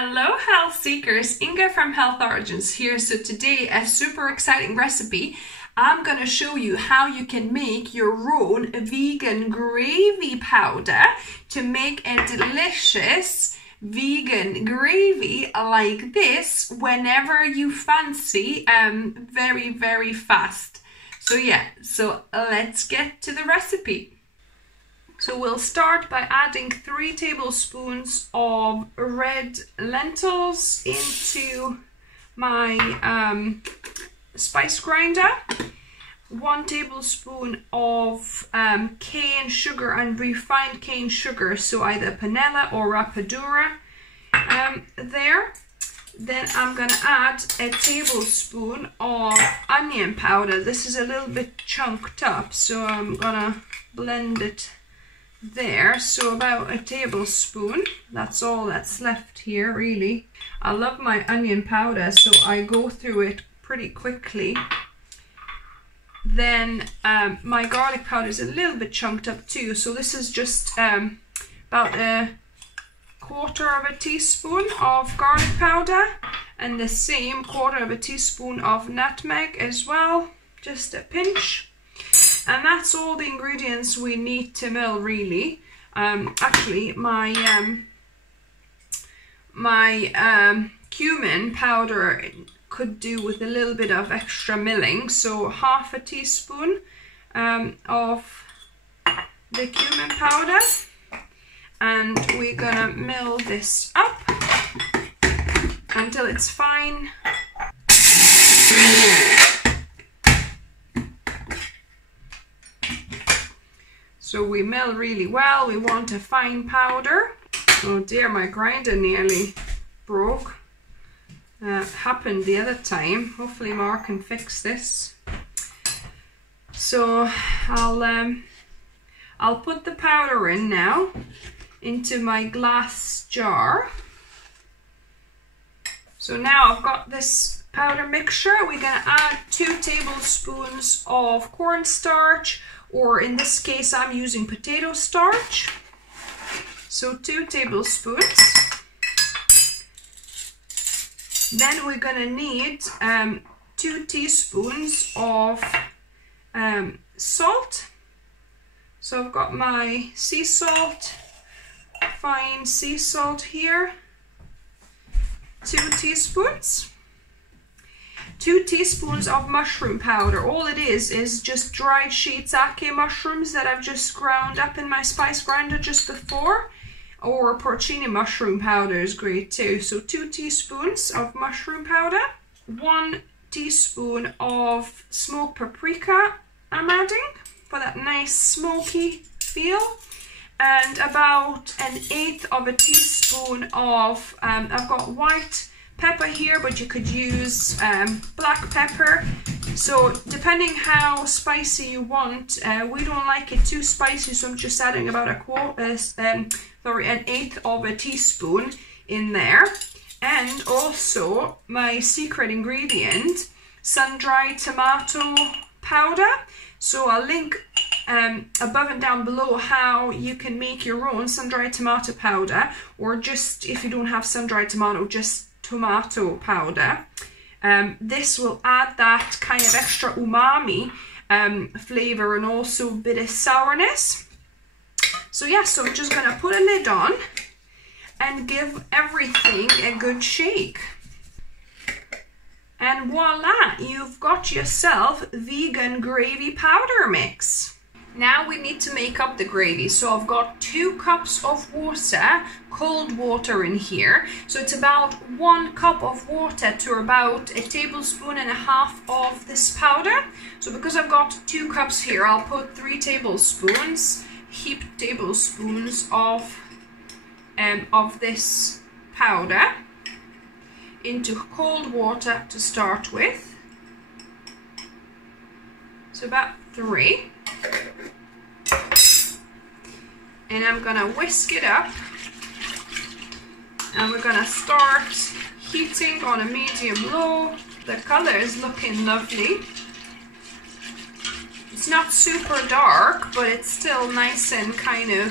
Hello health seekers, Inga from Health Origins here. So today a super exciting recipe. I'm going to show you how you can make your own vegan gravy powder to make a delicious vegan gravy like this whenever you fancy, very fast. So yeah, so let's get to the recipe. So we'll start by adding 3 tablespoons of red lentils into my spice grinder, 1 tablespoon of cane sugar and refined cane sugar, so either panela or rapadura there. Then I'm going to add a tablespoon of onion powder. This is a little bit chunked up, so I'm going to blend it there, so about a tablespoon. That's all that's left here really. I love my onion powder, so I go through it pretty quickly. Then my garlic powder is a little bit chunked up too, so this is just about a 1/4 teaspoon of garlic powder, and the same 1/4 teaspoon of nutmeg as well, just a pinch. And that's all the ingredients we need to mill really. Actually, my cumin powder could do with a little bit of extra milling, so 1/2 teaspoon of the cumin powder, and we're gonna mill this up until it's fine. So we mill really well. We want a fine powder. Oh dear, my grinder nearly broke. Happened the other time. Hopefully Mark can fix this. So I'll put the powder in now into my glass jar. So now I've got this powder mixture. We're gonna add 2 tablespoons of cornstarch, or in this case I'm using potato starch. So 2 tablespoons. Then we're gonna need 2 teaspoons of salt. So I've got my sea salt, fine sea salt here, 2 teaspoons. 2 teaspoons of mushroom powder. All it is just dried shiitake mushrooms that I've just ground up in my spice grinder just before, or porcini mushroom powder is great too. So 2 teaspoons of mushroom powder, 1 teaspoon of smoked paprika I'm adding for that nice smoky feel, and about 1/8 teaspoon of, I've got white pepper here, but you could use black pepper. So depending how spicy you want, we don't like it too spicy, so I'm just adding about 1/8 teaspoon in there. And also my secret ingredient, sun-dried tomato powder. So I'll link above and down below how you can make your own sun-dried tomato powder, or just if you don't have sun-dried tomato, just tomato powder. This will add that kind of extra umami flavor and also a bit of sourness. So yeah, so I'm just gonna put a lid on and give everything a good shake. And voila, you've got yourself vegan gravy powder mix. Now we need to make up the gravy. So I've got 2 cups of water, cold water in here. So it's about 1 cup of water to about 1.5 tablespoons of this powder. So because I've got 2 cups here, I'll put 3 tablespoons, heaped tablespoons of this powder into cold water to start with. So about 3. And I'm gonna whisk it up, and we're gonna start heating on a medium-low. The color is looking lovely. It's not super dark, but it's still nice and kind of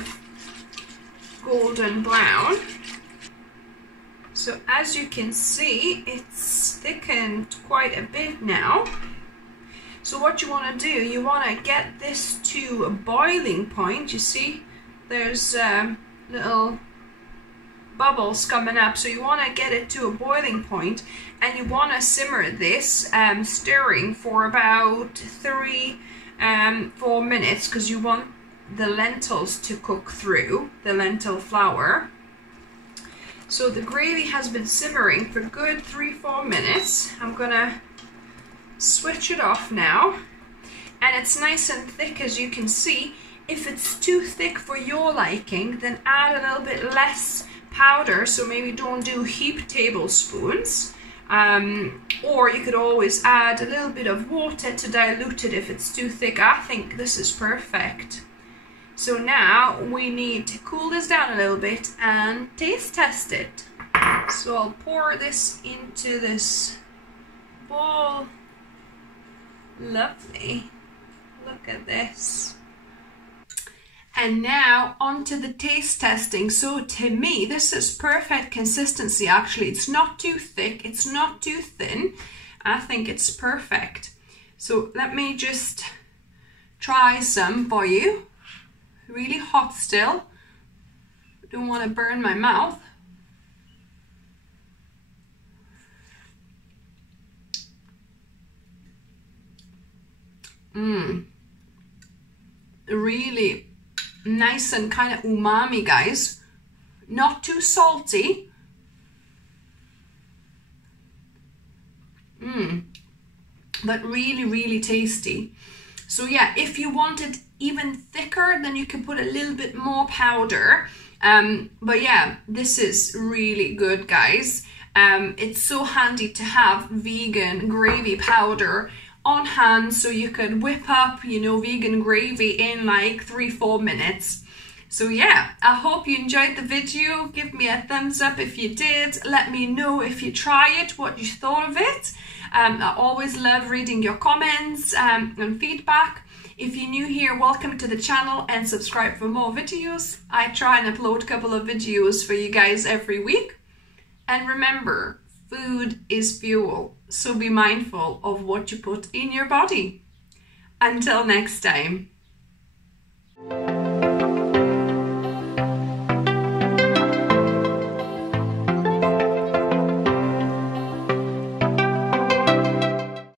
golden brown. So So as you can see, it's thickened quite a bit now. So what you want to do, you want to get this to a boiling point. You see, there's little bubbles coming up, so you want to get it to a boiling point, and you want to simmer this, stirring for about 3-4 minutes, because you want the lentils to cook through, the lentil flour. So the gravy has been simmering for good 3-4 minutes. I'm gonna switch it off now, and it's nice and thick, as you can see. If it's too thick for your liking, then add a little bit less powder, so maybe don't do heaped tablespoons, or you could always add a little bit of water to dilute it if it's too thick. I think this is perfect. So now we need to cool this down a little bit and taste test it. So I'll pour this into this bowl. Lovely. Look at this. And now onto the taste testing. So to me, this is perfect consistency actually. It's not too thick, it's not too thin. I think it's perfect. So let me just try some for you. Really hot still. Don't want to burn my mouth. Really nice and kind of umami, guys. Not too salty. But really, really tasty. So yeah, if you want it even thicker, then you can put a little bit more powder. But yeah, this is really good, guys. It's so handy to have vegan gravy powder on hand, so you could whip up, you know, vegan gravy in like 3-4 minutes. So yeah, I hope you enjoyed the video. Give me a thumbs up if you did. Let me know if you try it, what you thought of it. I always love reading your comments and feedback. If you're new here, welcome to the channel and subscribe for more videos. I try and upload a couple of videos for you guys every week. And remember, food is fuel, so be mindful of what you put in your body. Until next time.